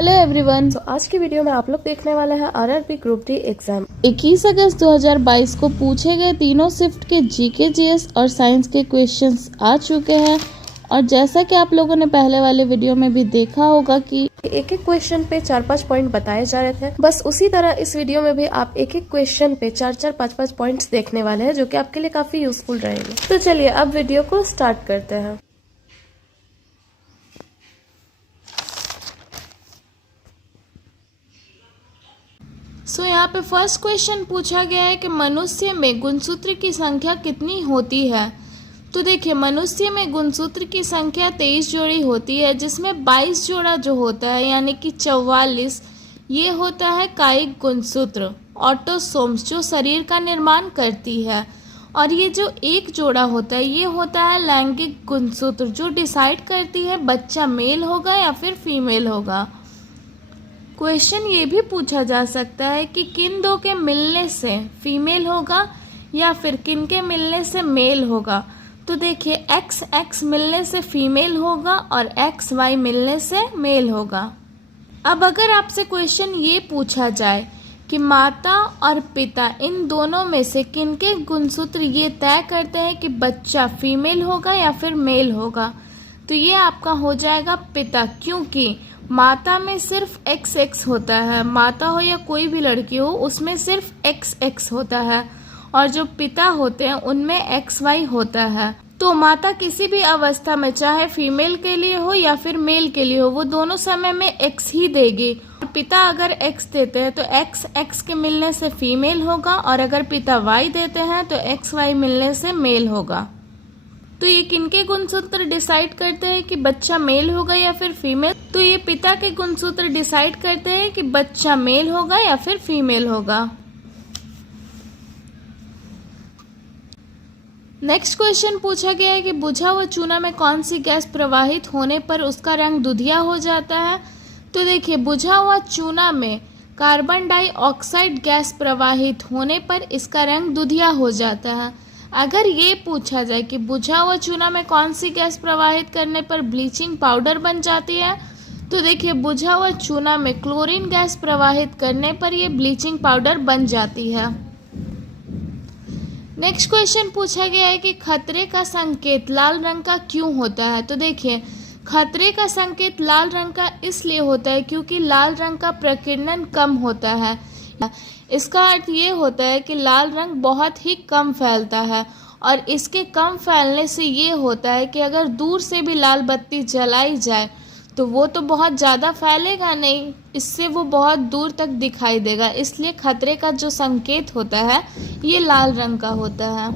Hello everyone. आज की video में आप लोग देखने वाले हैं आरआरबी ग्रुप डी एग्जाम 21 अगस्त 2022 को पूछे गए तीनों शिफ्ट के जीके जीएस और साइंस के क्वेश्चंस आ चुके हैं। और जैसा कि आप लोगों ने पहले वाले वीडियो में भी देखा होगा कि एक एक क्वेश्चन पे 4-5 पॉइंट बताए जा रहे थे, बस उसी तरह इस वीडियो में भी आप एक एक क्वेश्चन पे 4-4, 5-5 पॉइंट्स देखने वाले हैं, जो कि आपके लिए काफी यूजफुल रहेंगे। तो चलिए अब वीडियो को स्टार्ट करते हैं। यहाँ पे फर्स्ट क्वेश्चन पूछा गया है कि मनुष्य में गुणसूत्र की संख्या कितनी होती है। तो देखिए, मनुष्य में गुणसूत्र की संख्या 23 जोड़ी होती है, जिसमें 22 जोड़ा जो होता है यानी कि 44 ये होता है कायिक गुणसूत्र ऑटोसोम्स, जो शरीर का निर्माण करती है। और ये जो एक जोड़ा होता है ये होता है लैंगिक गुणसूत्र, जो डिसाइड करती है बच्चा मेल होगा या फिर फीमेल होगा। क्वेश्चन ये भी पूछा जा सकता है कि किन दो के मिलने से फीमेल होगा या फिर किन के मिलने से मेल होगा। तो देखिए, एक्स एक्स मिलने से फीमेल होगा और एक्स वाई मिलने से मेल होगा। अब अगर आपसे क्वेश्चन ये पूछा जाए कि माता और पिता इन दोनों में से किन के गुणसूत्र ये तय करते हैं कि बच्चा फीमेल होगा या फिर मेल होगा, तो ये आपका हो जाएगा पिता, क्योंकि माता में सिर्फ एक्स एक्स होता है। माता हो या कोई भी लड़की हो, उसमें सिर्फ एक्स एक्स होता है, और जो पिता होते हैं उनमें एक्स वाई होता है। तो माता किसी भी अवस्था में, चाहे फीमेल के लिए हो या फिर मेल के लिए हो, वो दोनों समय में एक्स ही देगी। पिता अगर एक्स देते हैं तो एक्स एक्स के मिलने से फीमेल होगा, और अगर पिता वाई देते हैं तो एक्स वाई मिलने से मेल होगा। तो ये किनके गुणसूत्र डिसाइड करते हैं कि बच्चा मेल होगा या फिर फीमेल? तो ये पिता के गुणसूत्र डिसाइड करते हैं कि बच्चा मेल होगा या फिर फीमेल होगा। नेक्स्ट क्वेश्चन पूछा गया है कि बुझा हुआ चूना में कौन सी गैस प्रवाहित होने पर उसका रंग दुधिया हो जाता है। तो देखिए, बुझा हुआ चूना में कार्बन डाइऑक्साइड गैस प्रवाहित होने पर इसका रंग दुधिया हो जाता है। अगर ये पूछा जाए कि बुझा हुआ चूना में कौन सी गैस प्रवाहित करने पर ब्लीचिंग पाउडर बन जाती है, तो देखिए, बुझा हुआ चूना में क्लोरीन गैस प्रवाहित करने पर ये ब्लीचिंग पाउडर बन जाती है। नेक्स्ट क्वेश्चन पूछा गया है कि खतरे का संकेत लाल रंग का क्यों होता है। तो देखिए, खतरे का संकेत लाल रंग का इसलिए होता है क्योंकि लाल रंग का प्रकीर्णन कम होता है। इसका अर्थ ये होता है कि लाल रंग बहुत ही कम फैलता है, और इसके कम फैलने से ये होता है कि अगर दूर से भी लाल बत्ती जलाई जाए तो वो तो बहुत ज़्यादा फैलेगा नहीं, इससे वो बहुत दूर तक दिखाई देगा। इसलिए खतरे का जो संकेत होता है ये लाल रंग का होता है।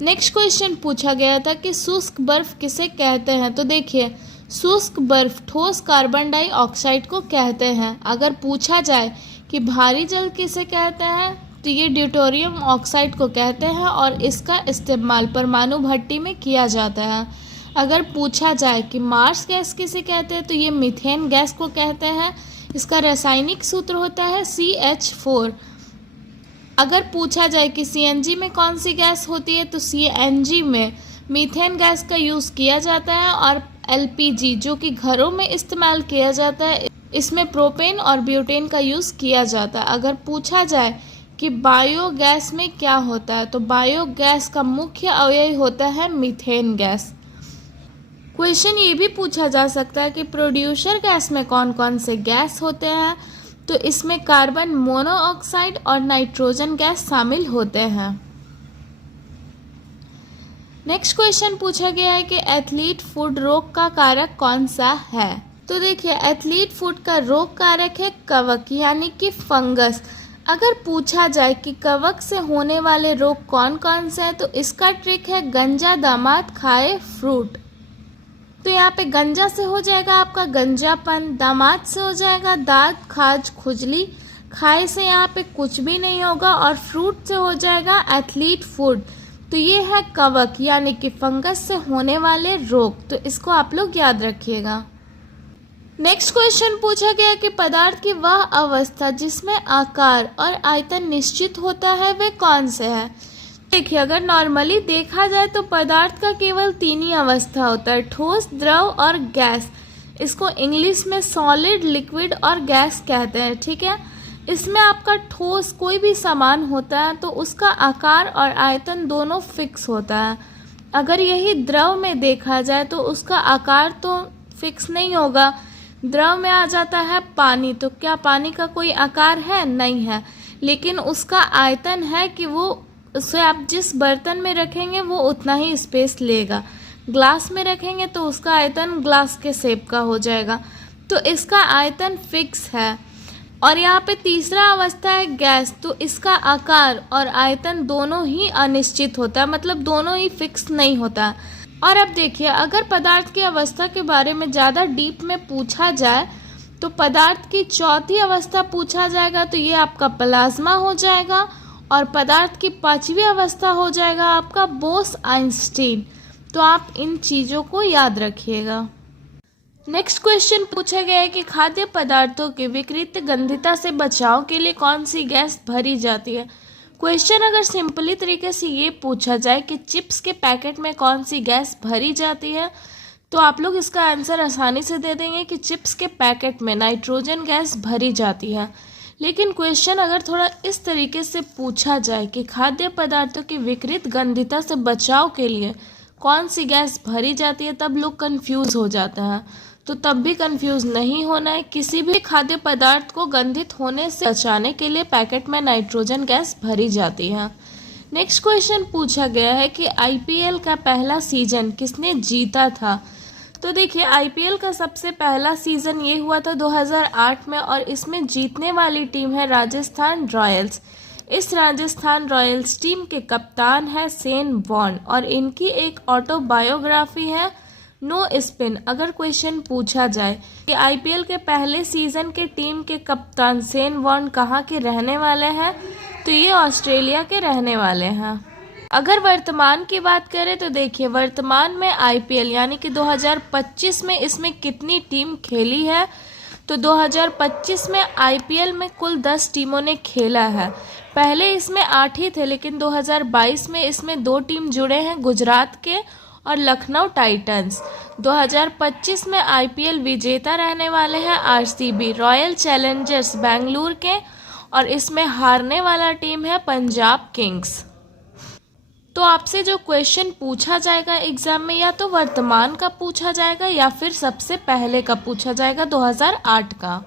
नेक्स्ट क्वेश्चन पूछा गया था कि शुष्क बर्फ किसे कहते हैं। तो देखिए, शुष्क बर्फ ठोस कार्बन डाइऑक्साइड को कहते हैं। अगर पूछा जाए कि भारी जल किसे कहते हैं, तो ये ड्यूटेरियम ऑक्साइड को कहते हैं, और इसका इस्तेमाल परमाणु भट्टी में किया जाता है। अगर पूछा जाए कि मार्स गैस किसे कहते हैं, तो ये मीथेन गैस को कहते हैं। इसका रासायनिक सूत्र होता है CH4। अगर पूछा जाए कि सीएनजी में कौन सी गैस होती है, तो सीएनजी में मीथेन गैस का यूज़ किया जाता है, और एलपीजी जो कि घरों में इस्तेमाल किया जाता है, इसमें प्रोपेन और ब्यूटेन का यूज़ किया जाता है। अगर पूछा जाए कि बायोगैस में क्या होता है, तो बायोगैस का मुख्य अवयव होता है मीथेन गैस। क्वेश्चन ये भी पूछा जा सकता है कि प्रोड्यूसर गैस में कौन कौन से गैस होते हैं। तो इसमें कार्बन मोनोऑक्साइड और नाइट्रोजन गैस शामिल होते हैं। नेक्स्ट क्वेश्चन पूछा गया है कि एथलीट फूड रोग का कारक कौन सा है। तो देखिए, एथलीट फूड का रोग कारक है कवक यानी कि फंगस। अगर पूछा जाए कि कवक से होने वाले रोग कौन कौन से हैं, तो इसका ट्रिक है गंजा दामाद खाए फ्रूट। तो यहाँ पे गंजा से हो जाएगा आपका गंजापन, दामाद से हो जाएगा दाद खाज खुजली, खाए से यहाँ पे कुछ भी नहीं होगा, और फ्रूट से हो जाएगा एथलीट फूड। तो ये है कवक यानी कि फंगस से होने वाले रोग। तो इसको आप लोग याद रखिएगा। नेक्स्ट क्वेश्चन पूछा गया कि पदार्थ की वह अवस्था जिसमें आकार और आयतन निश्चित होता है वे कौन से है। देखिए, अगर नॉर्मली देखा जाए तो पदार्थ का केवल 3 ही अवस्था होता है, ठोस, द्रव और गैस। इसको इंग्लिश में सॉलिड, लिक्विड और गैस कहते हैं, ठीक है। इसमें आपका ठोस कोई भी सामान होता है तो उसका आकार और आयतन दोनों फिक्स होता है। अगर यही द्रव में देखा जाए तो उसका आकार तो फिक्स नहीं होगा। द्रव में आ जाता है पानी, तो क्या पानी का कोई आकार है? नहीं है, लेकिन उसका आयतन है कि वो उसे आप जिस बर्तन में रखेंगे वो उतना ही स्पेस लेगा। ग्लास में रखेंगे तो उसका आयतन ग्लास के शेप का हो जाएगा, तो इसका आयतन फिक्स है। और यहाँ पे तीसरा अवस्था है गैस, तो इसका आकार और आयतन दोनों ही अनिश्चित होता है, मतलब दोनों ही फिक्स नहीं होता। और अब देखिए, अगर पदार्थ की अवस्था के बारे में ज़्यादा डीप में पूछा जाए तो पदार्थ की चौथी अवस्था पूछा जाएगा तो ये आपका प्लाज्मा हो जाएगा, और पदार्थ की पांचवी अवस्था हो जाएगा आपका बोस-आइंस्टीन। तो आप इन चीज़ों को याद रखिएगा। नेक्स्ट क्वेश्चन पूछा गया है कि खाद्य पदार्थों की विकृत गंधिता से बचाव के लिए कौन सी गैस भरी जाती है। क्वेश्चन अगर सिंपली तरीके से ये पूछा जाए कि चिप्स के पैकेट में कौन सी गैस भरी जाती है, तो आप लोग इसका आंसर आसानी से दे देंगे कि चिप्स के पैकेट में नाइट्रोजन गैस भरी जाती है। लेकिन क्वेश्चन अगर थोड़ा इस तरीके से पूछा जाए कि खाद्य पदार्थों की विकृत गंधिता से बचाव के लिए कौन सी गैस भरी जाती है, तब लोग कंफ्यूज हो जाते हैं। तो तब भी कंफ्यूज नहीं होना है। किसी भी खाद्य पदार्थ को गंधित होने से बचाने के लिए पैकेट में नाइट्रोजन गैस भरी जाती है। नेक्स्ट क्वेश्चन पूछा गया है कि आईपीएल का पहला सीजन किसने जीता था। तो देखिए, आईपीएल का सबसे पहला सीजन ये हुआ था 2008 में, और इसमें जीतने वाली टीम है राजस्थान रॉयल्स। इस राजस्थान रॉयल्स टीम के कप्तान है शेन वॉर्न, और इनकी एक ऑटोबायोग्राफी है नो स्पिन। अगर क्वेश्चन पूछा जाए कि आईपीएल के पहले सीजन के टीम के कप्तान शेन वॉर्न कहाँ के रहने वाले हैं, तो ये ऑस्ट्रेलिया के रहने वाले हैं। अगर वर्तमान की बात करें तो देखिए, वर्तमान में आईपीएल यानी कि 2025 में इसमें कितनी टीम खेली है, तो 2025 में आईपीएल में कुल 10 टीमों ने खेला है। पहले इसमें 8 ही थे, लेकिन 2022 में इसमें 2 टीम जुड़े हैं, गुजरात के और लखनऊ टाइटंस। 2025 में आईपीएल विजेता रहने वाले हैं आरसीबी, रॉयल चैलेंजर्स बेंगलुरु के, और इसमें हारने वाला टीम है पंजाब किंग्स। तो आपसे जो क्वेश्चन पूछा जाएगा एग्जाम में, या तो वर्तमान का पूछा जाएगा या फिर सबसे पहले का पूछा जाएगा, 2008 का।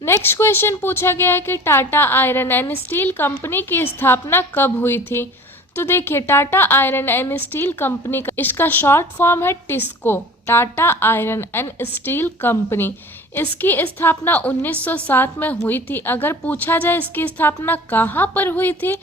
नेक्स्ट क्वेश्चन पूछा गया है कि Tata iron and steel company की स्थापना कब हुई थी। तो देखिए, Tata iron and steel company का इसका शॉर्ट फॉर्म है TISCO, Tata iron and steel company. इसकी स्थापना 1907 में हुई थी। अगर पूछा जाए इसकी स्थापना कहाँ पर हुई थी,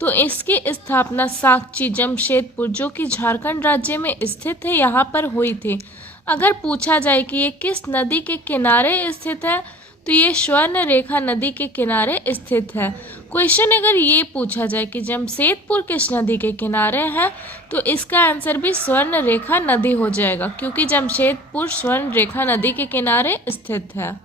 तो इसकी स्थापना साकची जमशेदपुर, जो कि झारखंड राज्य में स्थित है, यहाँ पर हुई थी। अगर पूछा जाए कि ये किस नदी के किनारे स्थित है, तो ये स्वर्ण रेखा नदी के किनारे स्थित है। क्वेश्चन अगर ये पूछा जाए कि जमशेदपुर किस नदी के किनारे है, तो इसका आंसर भी स्वर्ण रेखा नदी हो जाएगा, क्योंकि जमशेदपुर स्वर्ण रेखा नदी के किनारे स्थित है।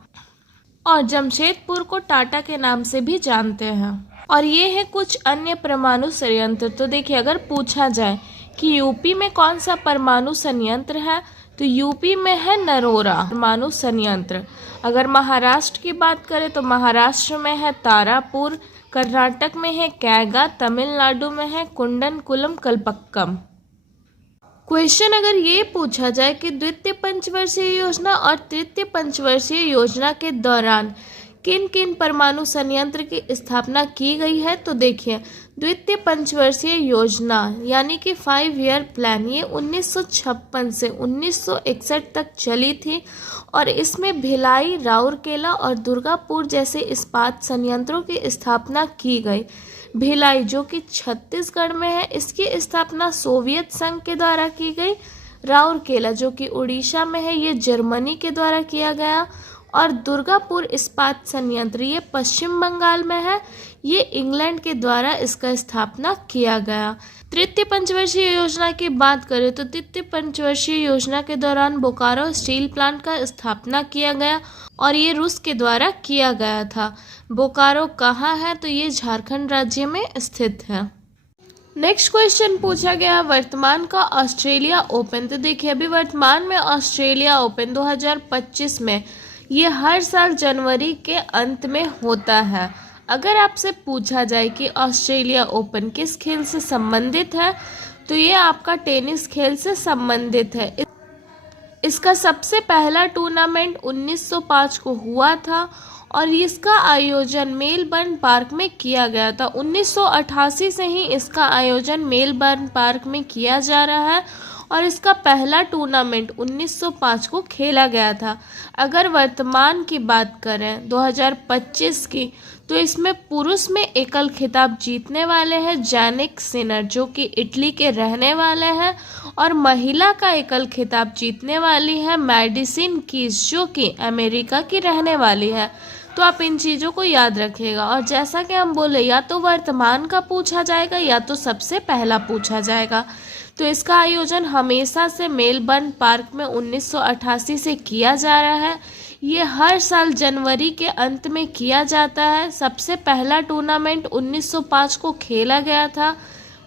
और जमशेदपुर को टाटा के नाम से भी जानते हैं। और ये है कुछ अन्य परमाणु संयंत्र। तो देखिए, अगर पूछा जाए कि यूपी में कौन सा परमाणु संयंत्र है, तो यूपी में है नरोरा परमाणु संयंत्र। अगर महाराष्ट्र की बात करें तो महाराष्ट्र में है तारापुर, कर्नाटक में है कैगा, तमिलनाडु में है कुंडनकुलम कल्पक्कम। क्वेश्चन अगर ये पूछा जाए कि द्वितीय पंचवर्षीय योजना और तृतीय पंचवर्षीय योजना के दौरान किन किन परमाणु संयंत्र की स्थापना की गई है, तो देखिए, द्वितीय पंचवर्षीय योजना यानी कि 5 ईयर प्लान, ये 1956 से 1961 तक चली थी, और इसमें भिलाई, राउरकेला और दुर्गापुर जैसे इस्पात संयंत्रों की स्थापना की गई। भिलाई, जो कि छत्तीसगढ़ में है, इसकी स्थापना सोवियत संघ के द्वारा की गई। राउरकेला, जो कि उड़ीसा में है, ये जर्मनी के द्वारा किया गया। और दुर्गापुर इस्पात संयंत्र, ये पश्चिम बंगाल में है, ये इंग्लैंड के द्वारा इसका स्थापना किया गया। तृतीय पंचवर्षीय योजना की बात करें तो तृतीय पंचवर्षीय योजना के दौरान बोकारो स्टील प्लांट का स्थापना किया गया, और ये रूस के द्वारा किया गया था। बोकारो कहाँ है, तो ये झारखंड राज्य में स्थित है। नेक्स्ट क्वेश्चन पूछा गया है वर्तमान का ऑस्ट्रेलिया ओपन। तो देखिए अभी वर्तमान में ऑस्ट्रेलिया ओपन 2025 में ये हर साल जनवरी के अंत में होता है। अगर आपसे पूछा जाए कि ऑस्ट्रेलिया ओपन किस खेल से संबंधित है, तो ये आपका टेनिस खेल से संबंधित है। इसका सबसे पहला टूर्नामेंट 1905 को हुआ था और इसका आयोजन मेलबर्न पार्क में किया गया था। 1988 से ही इसका आयोजन मेलबर्न पार्क में किया जा रहा है और इसका पहला टूर्नामेंट 1905 को खेला गया था। अगर वर्तमान की बात करें 2025 की, तो इसमें पुरुष में एकल खिताब जीतने वाले हैं जैनिक सिनर जो कि इटली के रहने वाले हैं, और महिला का एकल खिताब जीतने वाली है मैडिसन कीज जो कि अमेरिका की रहने वाली है। तो आप इन चीज़ों को याद रखिएगा। और जैसा कि हम बोले, या तो वर्तमान का पूछा जाएगा या तो सबसे पहला पूछा जाएगा। तो इसका आयोजन हमेशा से मेलबर्न पार्क में 1988 से किया जा रहा है। ये हर साल जनवरी के अंत में किया जाता है। सबसे पहला टूर्नामेंट 1905 को खेला गया था।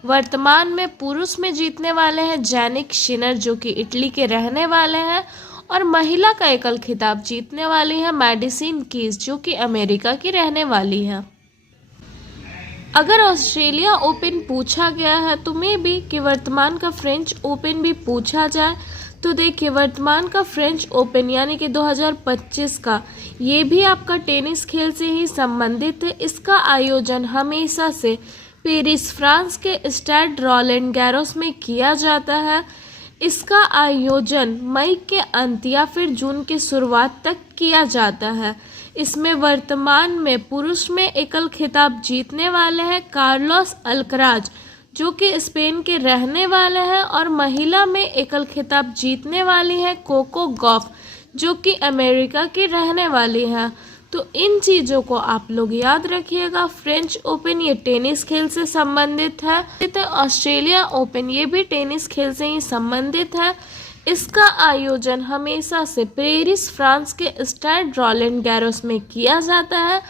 वर्तमान में पुरुष में जीतने वाले हैं जैनिक सिनर जो कि इटली के रहने वाले हैं, और महिला का एकल खिताब जीतने वाली है मैडिसन कीज जो कि अमेरिका की रहने वाली है। अगर ऑस्ट्रेलिया ओपन पूछा गया है तो मे भी कि वर्तमान का फ्रेंच ओपन भी पूछा जाए। तो देखिए वर्तमान का फ्रेंच ओपन यानी कि 2025 का, ये भी आपका टेनिस खेल से ही संबंधित है। इसका आयोजन हमेशा से पेरिस फ्रांस के स्टेड रोलैंड गैरोस में किया जाता है। इसका आयोजन मई के अंत या फिर जून की शुरुआत तक किया जाता है। इसमें वर्तमान में पुरुष में एकल खिताब जीतने वाले हैं कार्लोस अल्कराज जो कि स्पेन के रहने वाले हैं, और महिला में एकल खिताब जीतने वाली है कोको गॉफ जो कि अमेरिका की रहने वाली है। तो इन चीज़ों को आप लोग याद रखिएगा। फ्रेंच ओपन ये टेनिस खेल से संबंधित है। ऑस्ट्रेलिया ओपन ये भी टेनिस खेल से ही संबंधित है। इसका आयोजन हमेशा से पेरिस फ्रांस के स्टेड रोलैंड गैरोस में किया जाता है।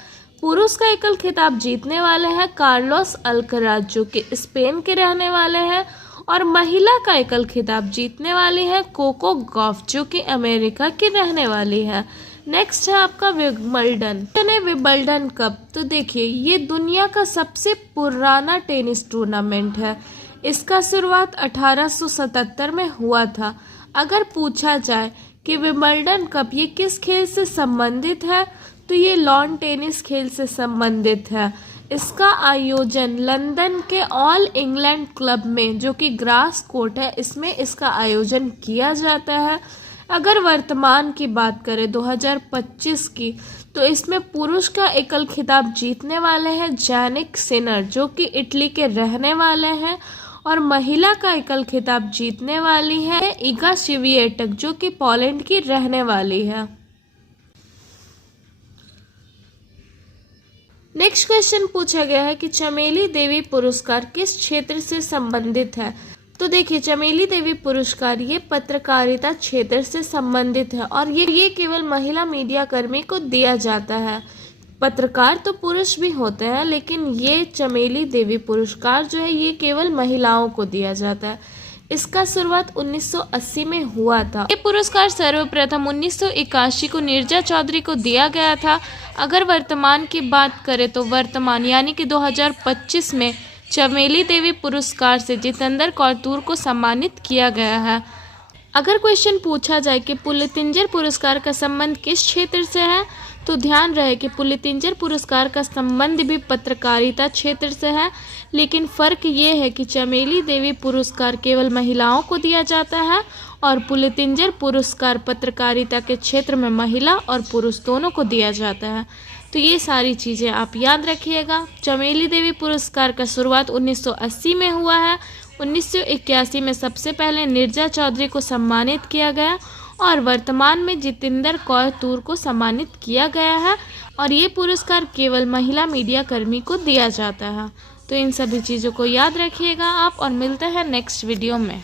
पुरुष का एकल खिताब जीतने वाले हैं कार्लोस अल्कराज जो कि स्पेन के रहने वाले हैं, और महिला का एकल खिताब जीतने वाली है कोको गॉफ जो कि अमेरिका की रहने वाली है। नेक्स्ट है आपका विंबलडन कप। तो देखिए ये दुनिया का सबसे पुराना टेनिस टूर्नामेंट है। इसका शुरुआत 1877 में हुआ था। अगर पूछा जाए कि विंबलडन कप ये किस खेल से संबंधित है, तो ये लॉन टेनिस खेल से संबंधित है। इसका आयोजन लंदन के ऑल इंग्लैंड क्लब में जो कि ग्रास कोर्ट है, इसमें इसका आयोजन किया जाता है। अगर वर्तमान की बात करें 2025 की, तो इसमें पुरुष का एकल खिताब जीतने वाले हैं जैनिक सिनर जो कि इटली के रहने वाले हैं, और महिला का एकल खिताब जीतने वाली है इगा स्विएटेक जो कि पोलैंड की रहने वाली है। नेक्स्ट क्वेश्चन पूछा गया है कि चमेली देवी पुरस्कार किस क्षेत्र से संबंधित है। तो देखिए चमेली देवी पुरस्कार ये पत्रकारिता क्षेत्र से संबंधित है, और ये केवल महिला मीडिया कर्मी को दिया जाता है। पत्रकार तो पुरुष भी होते हैं, लेकिन ये चमेली देवी पुरस्कार जो है ये केवल महिलाओं को दिया जाता है। इसका शुरुआत 1980 में हुआ था। ये पुरस्कार सर्वप्रथम 1981 को नीरजा चौधरी को दिया गया था। अगर वर्तमान की बात करें तो वर्तमान यानी कि 2025 में चमेली देवी पुरस्कार से जितेंद्र कौतूर को सम्मानित किया गया है। अगर क्वेश्चन पूछा जाए कि पुलित्जर पुरस्कार का संबंध किस क्षेत्र से है, तो ध्यान रहे कि पुलित्जर पुरस्कार का संबंध भी पत्रकारिता क्षेत्र से है, लेकिन फ़र्क ये है कि चमेली देवी पुरस्कार केवल महिलाओं को दिया जाता है और पुलित्जर पुरस्कार पत्रकारिता के क्षेत्र में महिला और पुरुष दोनों को दिया जाता है। तो ये सारी चीज़ें आप याद रखिएगा। चमेली देवी पुरस्कार का शुरुआत 1980 में हुआ है। 1981 में सबसे पहले नीरजा चौधरी को सम्मानित किया गया, और वर्तमान में जितेंद्र कौतूर को सम्मानित किया गया है, और ये पुरस्कार केवल महिला मीडिया कर्मी को दिया जाता है। तो इन सभी चीज़ों को याद रखिएगा आप, और मिलते हैं नेक्स्ट वीडियो में।